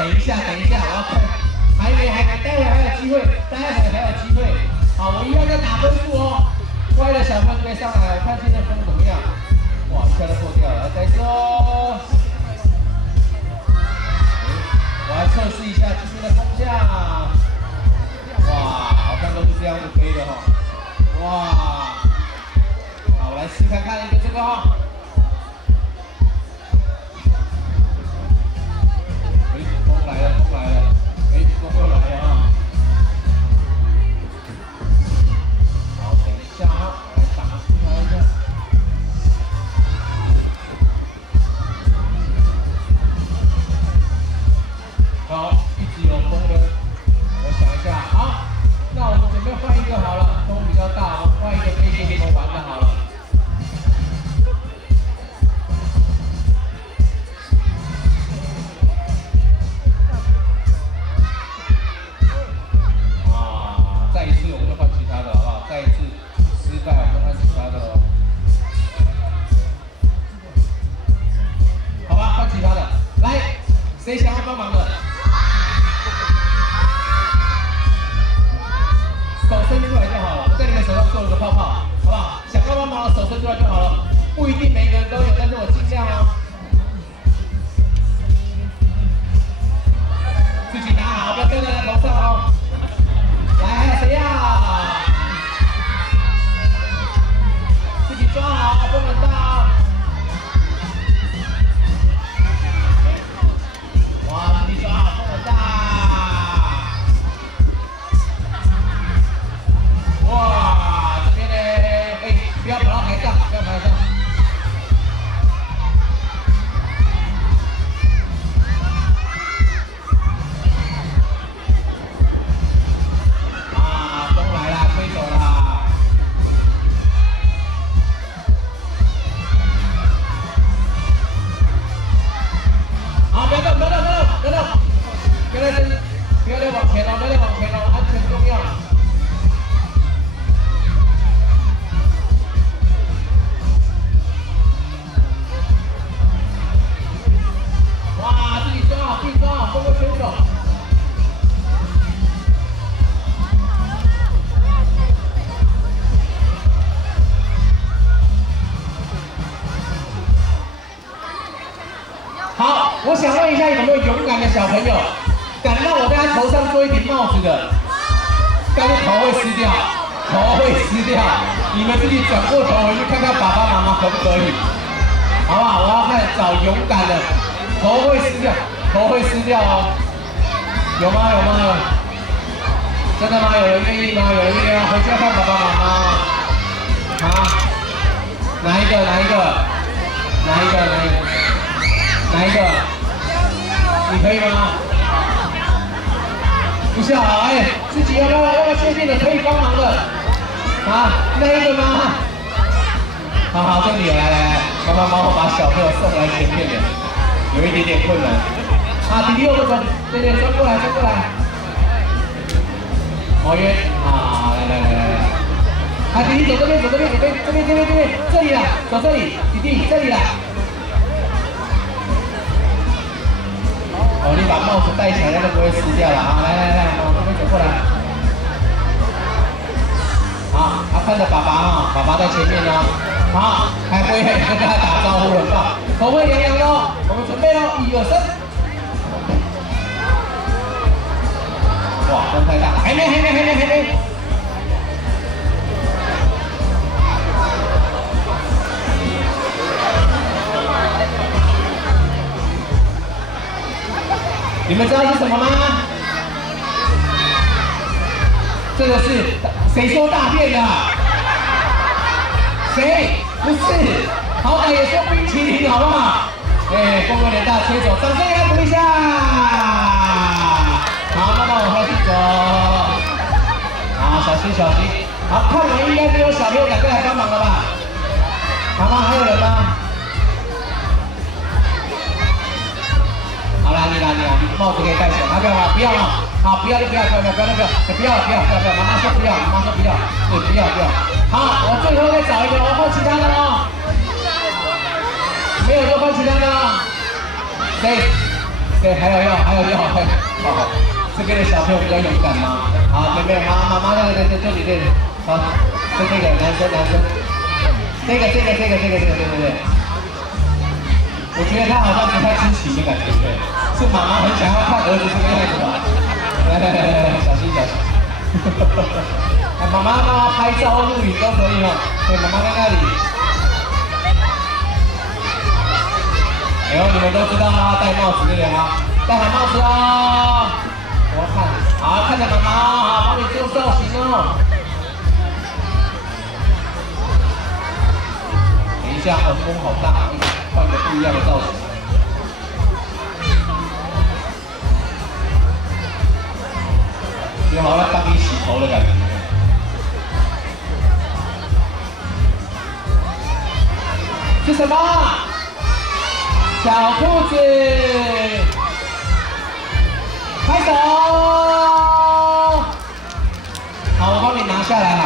等一下，我要看，还没，待会还有机会，好，我一样在打分数哦。乖的小朋友准备上来，我看现在风怎么样。哇，一下就破掉了，来再说。我来测试一下这边的风向。哇，好像都是这样子飞的哈。哇，好，我来试看看一个这个哈。风来了，风又来了啊！好，等一下啊，来挡住它一下。好，一直有风的，我想一下，好，那我们准备换一个好了，风比较大，换一个可以给你们玩的好了。再一次我们就换其他的，好不好？再一次失败，我们换其他的哦。好吧，换其他的。来，谁想要帮忙的？手伸出来就好了，我在你们手上做了个泡泡，好不好？想要帮忙的手伸出来就好了，不一定每个人都有，但是我尽量哦。自己拿好，不要丢在人头上哦。来，还有谁呀？自己抓好，风很大哦。哇，自己抓好，风很大。哇，这边呢，哎，不要跑到台上，不要跑到台上。不要再往前了，安全重要。哇，自己抓好，风会吹走。好，我想问一下，有没有勇敢的小朋友？敢让我在他头上做一顶帽子的，但是头会湿掉，你们自己转过头回去看看爸爸妈妈可不可以，好不好？我要看找勇敢的，头会湿掉哦。有吗？真的吗？有人愿意吗？回去要看爸爸妈妈。啊？哪一个？你可以吗？不是啊，哎，自己要不要确定的可以帮忙的啊？那一个吗？好，这里有，来，帮我把小朋友送来前面的，有一点点困难。啊，弟弟有个转，对，转过来。好约，啊，来，啊，弟弟走这边，这里啦，走这里，弟弟这里啦。哦，你把帽子戴起来，那就不会湿掉了啊！来，往这边走过来。好，看着爸爸哈，爸爸在前面呢。好，还会跟他打招呼，很棒。头会凉凉的哦，我们准备喽，1、2、3。哇，风太大了，还没。你们知道是什么吗？这个是谁说大便的？谁？不是，好歹也说冰淇淋，好不好？哎，风有点大，吹走，掌声给他鼓一下。好，慢慢往后走。好，小心。好，看完应该没有小朋友敢来帮忙了吧？好吗？还有人吗？好啦，你帽子可以戴起来，不要了，好，不要，妈妈说不要，对，不要。好，我最后再找一个，我换其他的哦。没有就换其他的哦。谁？对，还有要，好，这边的小朋友比较勇敢吗？好，妹妹，妈妈这里这里，好，就这个男生，这个，对。我觉得他好像不太知情的感觉，对，是妈妈很想要看儿子这个样子吧？来，小心。妈妈拍照、录影都可以哦。对，妈妈在那里。然后你们都知道吗？戴帽子对不对啊？戴好帽子哦。我看，好，看着妈妈哦，好，帮你做造型哦。等一下，风好大，换个不一样的造型。就好像帮你洗头的感觉。是什么？小兔子。拍手。好，我帮你拿下来。